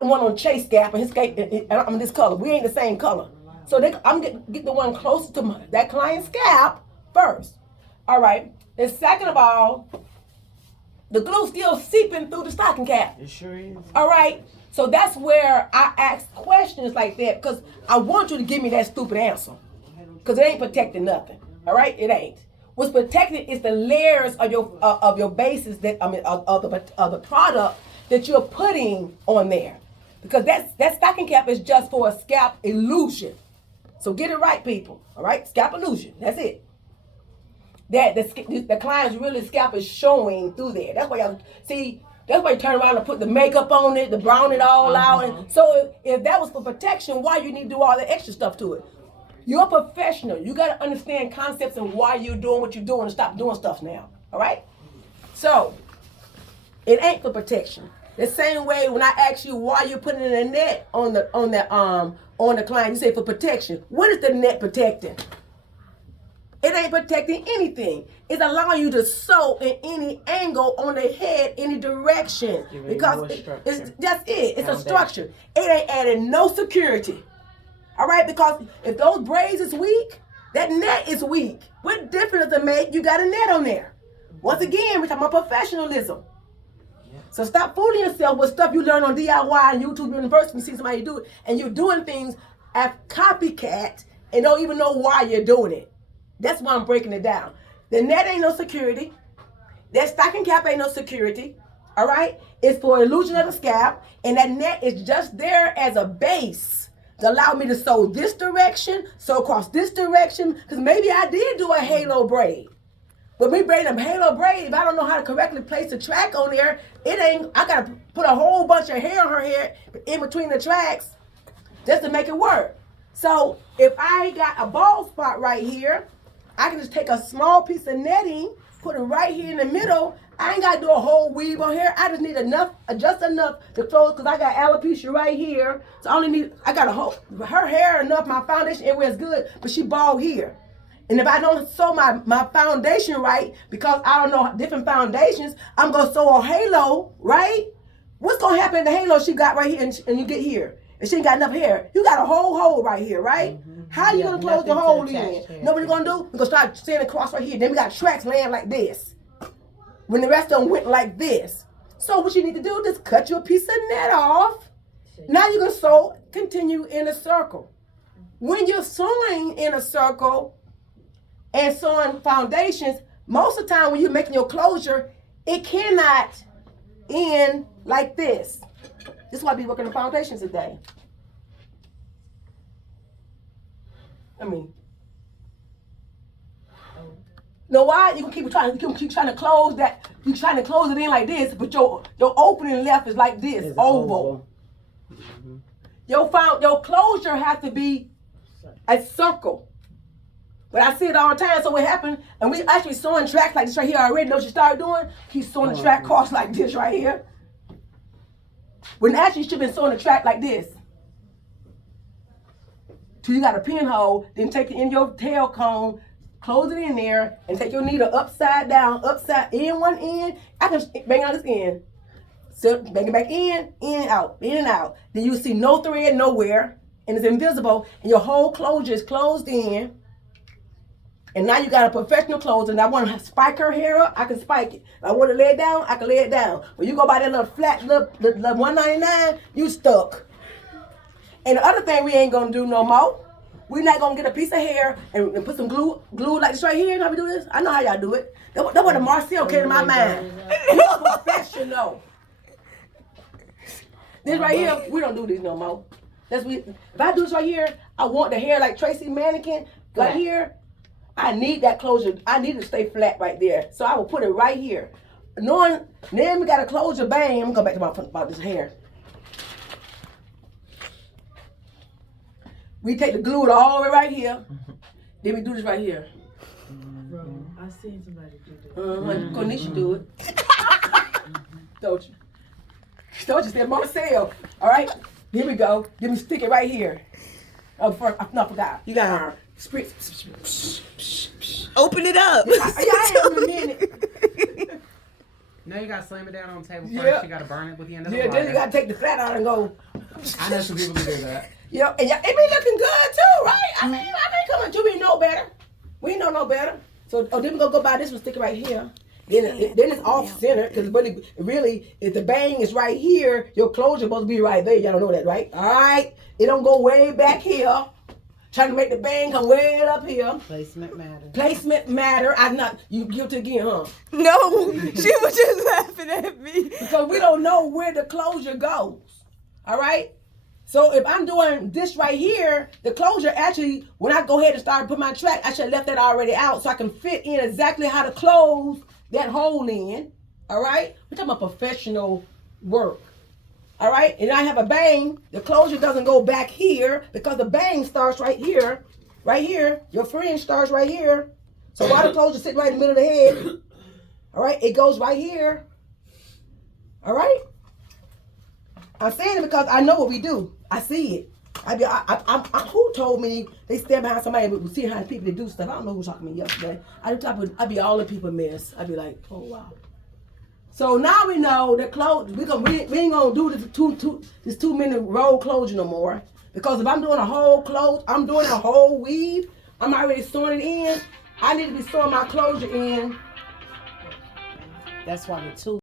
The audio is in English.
one on Chase Gap, and his scalp, I'm this color. We ain't the same color. So I'm get the one closer to that client's scalp first. All right. And second of all, the glue still seeping through the stocking cap. It sure is. All right. So that's where I ask questions like that, because I want you to give me that stupid answer. Because it ain't protecting nothing. All right? It ain't. What's protected is the layers of your bases of the product that you're putting on there. Because that stocking cap is just for a scalp illusion. So get it right, people. All right? Scalp illusion. That's it. That the client's really scalp is showing through there. That's why y'all see. That's why you turn around and put the makeup on it, to brown it all out. And so if that was for protection, why you need to do all the extra stuff to it? You're a professional. You got to understand concepts and why you're doing what you're doing and stop doing stuff now. All right? So it ain't for protection. The same way when I ask you why you're putting in a net on the client, you say for protection. What is the net protecting? It ain't protecting anything. It's allowing you to sew in any angle on the head, any direction. Because it's that's it. It's a structure. It ain't adding no security. All right? Because if those braids is weak, that net is weak. What difference does it make? You got a net on there. Once again, we're talking about professionalism. So stop fooling yourself with stuff you learn on DIY and YouTube University. You see somebody do it, and you're doing things as copycat and don't even know why you're doing it. That's why I'm breaking it down. The net ain't no security. That stocking cap ain't no security. All right? It's for illusion of the scalp. And that net is just there as a base to allow me to sew this direction, sew across this direction. Because maybe I did do a halo braid. But me braiding a halo braid, if I don't know how to correctly place the track on there, I got to put a whole bunch of hair on her hair in between the tracks just to make it work. So if I got a bald spot right here, I can just take a small piece of netting, put it right here in the middle. I ain't got to do a whole weave on here. I just need just enough to close, because I got alopecia right here. So I got her hair enough, my foundation everywhere is good, but she bald here. And if I don't sew my foundation right, because I don't know different foundations, I'm going to sew a halo, right? What's going to happen in the halo she got right here and you get here? And she ain't got enough hair. You got a whole hole right here, right? Mm-hmm. How you going to close the hole in? Know what you're going to do? We're going to start sanding across right here. Then we got tracks laying like this. When the rest of them went like this. So what you need to do is cut your piece of net off. Now you're going to continue in a circle. When you're sewing in a circle and sewing foundations, most of the time when you're making your closure, it cannot end like this. This is why I be working on foundations today. Know why? You can keep trying to close that. You're trying to close it in like this, but your opening left is like this, it's oval. Mm-hmm. Your closure has to be a circle. But I see it all the time. So what happened? And we actually sewing tracks like this right here already. Know what you started doing? Keep sewing the track cross like this right here. When actually you should have been sewing the track like this. Till you got a pinhole, then take it in your tail cone, close it in there, and take your needle upside down, in one end. I can bang out this end. So bang it back in and out, in and out. Then you see no thread nowhere, and it's invisible, and your whole closure is closed in. And now you got a professional closer, and I want to spike her hair up, I can spike it. If I want to lay it down, I can lay it down. When you go by that little flat, little $1.99, you stuck. And the other thing we ain't going to do no more, we're not going to get a piece of hair and put some glue like this right here. You know how we do this? I know how y'all do it. That's what the Marcel came to my mind. Professional. This right here, we don't do this no more. If I do this right here, I want the hair like Tracy Mannequin right here. I need that closure. I need it to stay flat right there. So I will put it right here. Knowing, then we got a closure, bang. I'm going to go back to about this hair. We take the glue all the way right here. Then we do this right here. I seen somebody do that. Cornisha do it. Don't you? Don't you? Said Marcel. All right. Here we go. Then we stick it right here. Oh, I forgot. You got her. Open it up. I am in a minute. Now you gotta slam it down on the table first. You gotta burn it with the end of the then you gotta take the fat out and go I know some people who do that. You know, and it be looking good too, right? I mean, come on, we know better. We know no better. So, then we're gonna go buy this one, stick it right here. Then it's off center because really, if the bang is right here, your closure supposed to be right there. Y'all don't know that, right? All right, it don't go way back here. Trying to make the bang come way up here. Placement matters. Placement matter. I'm not. You guilty again, huh? No, she was just laughing at me. Because we don't know where the closure goes. All right. So if I'm doing this right here, the closure actually, when I go ahead and start putting my track, I should have left that already out so I can fit in exactly how to close that hole in. All right? We're talking about professional work. All right? And I have a bang. The closure doesn't go back here because the bang starts right here. Right here. Your fringe starts right here. So while the closure sitting right in the middle of the head, all right, it goes right here. All right? I'm saying it because I know what we do. I see it. Who told me they stand behind somebody but see how people do stuff? I don't know who talked to me yesterday. I be all in people mess. I be like, oh wow. So now we know that we ain't gonna do this 2 minute roll closure no more. Because if I'm doing a whole close, I'm doing a whole weave. I'm already sewing it in. I need to be sewing my closure in. That's why the two